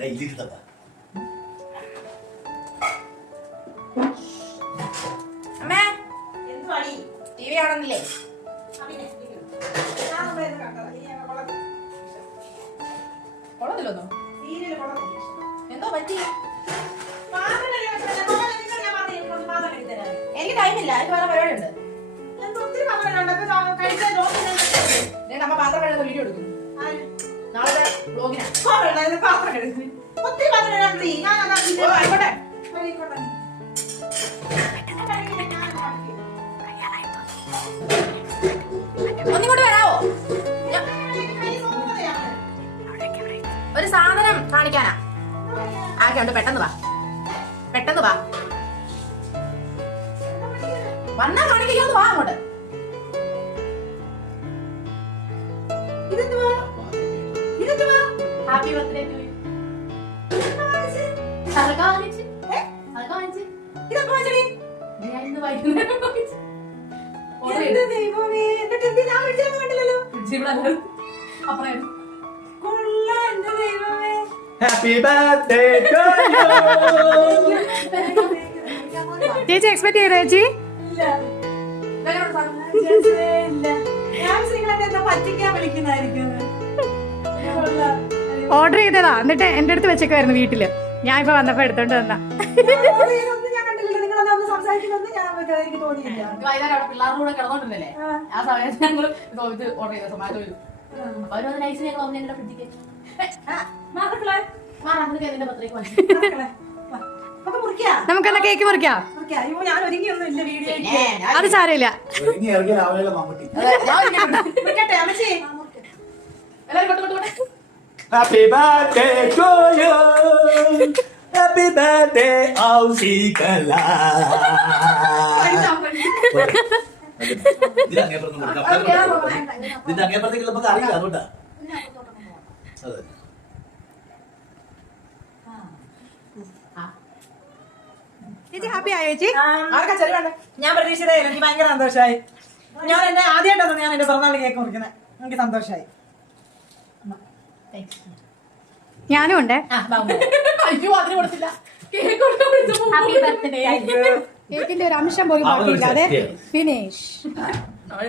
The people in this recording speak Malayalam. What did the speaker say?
അമ്മേ ടി വി കാണുന്നില്ലേ? കൊള്ളത്തില്ലൊന്നും. എന്തോ പറ്റി? എനിക്ക് ടൈമില്ല, എനിക്ക് വേറെ പരിപാടി ഉണ്ട്. അമ്മ പാത്രം കഴുകുന്ന വീഡിയോ എടുക്കുന്നു. നാളെ ബ്ലോഗിനാ പാത്രം കഴുകുന്നു. ആയിക്കോട്ടെ. ഒന്നിങ്ങോട്ട് വരാവോ? ഒരു സാധനം കാണിക്കാനാ. ആകെയുണ്ട്, പെട്ടെന്ന് വാ, പെട്ടെന്ന് വാ. വന്നാ കാണിക്കോ, വാ അങ്ങോട്ട്. Happy birthday to you. ചേച്ചി എക്സ്പെക്ട് ചെയ്തോ ചേച്ചി? ഓർഡർ ചെയ്തതാ, എന്നിട്ട് എന്റെ അടുത്ത് വെച്ചേക്കായിരുന്നു വീട്ടില്. ഞാൻ ഇപ്പൊ വന്നപ്പോ എടുത്തോണ്ട് വന്നാ. പിള്ളേരുടെ കൂടെ കിടന്നോണ്ടിരുന്നല്ലേ ആ സമയത്ത് ഞങ്ങള് ഇത് ഓർഡർ ചെയ്ത സൊമാറ്റോയിൽ. അപ്പൊ അവരത് നൈസ് ഞങ്ങൾ ഒന്ന് ഞങ്ങളുടെ ഫ്രിഡ്ജിക്ക് നമുക്കെന്നാ കേക്ക് മുറിക്കാം. അത് സാരമില്ല. Happy birthday to you. Happy birthday, Ausikala. ഇതിന്റെ അങ്ങേപ്പുറത്തേക്ക് നമുക്ക് അറിയില്ല, അതുകൊണ്ടാ. ചേച്ചി ഹാപ്പി ആയോ ചേച്ചി? ഞാൻ പ്രതീക്ഷിച്ചതേ, എനിക്ക് ഭയങ്കര സന്തോഷമായി. ഞാൻ എന്നെ ആദ്യമായിട്ടാണ് ഞാൻ എന്റെ പിറന്നാൾ കേക്ക് മുറിക്കുന്നത്. എനിക്ക് സന്തോഷമായി. ഞാനും ഉണ്ട്. അയ്യോ, അതിന് കൊടുത്തില്ല. കേക്കിന്റെ ഒരു അംശം പോലും ബാക്കിയില്ല. അതെ, ഫിനിഷ്.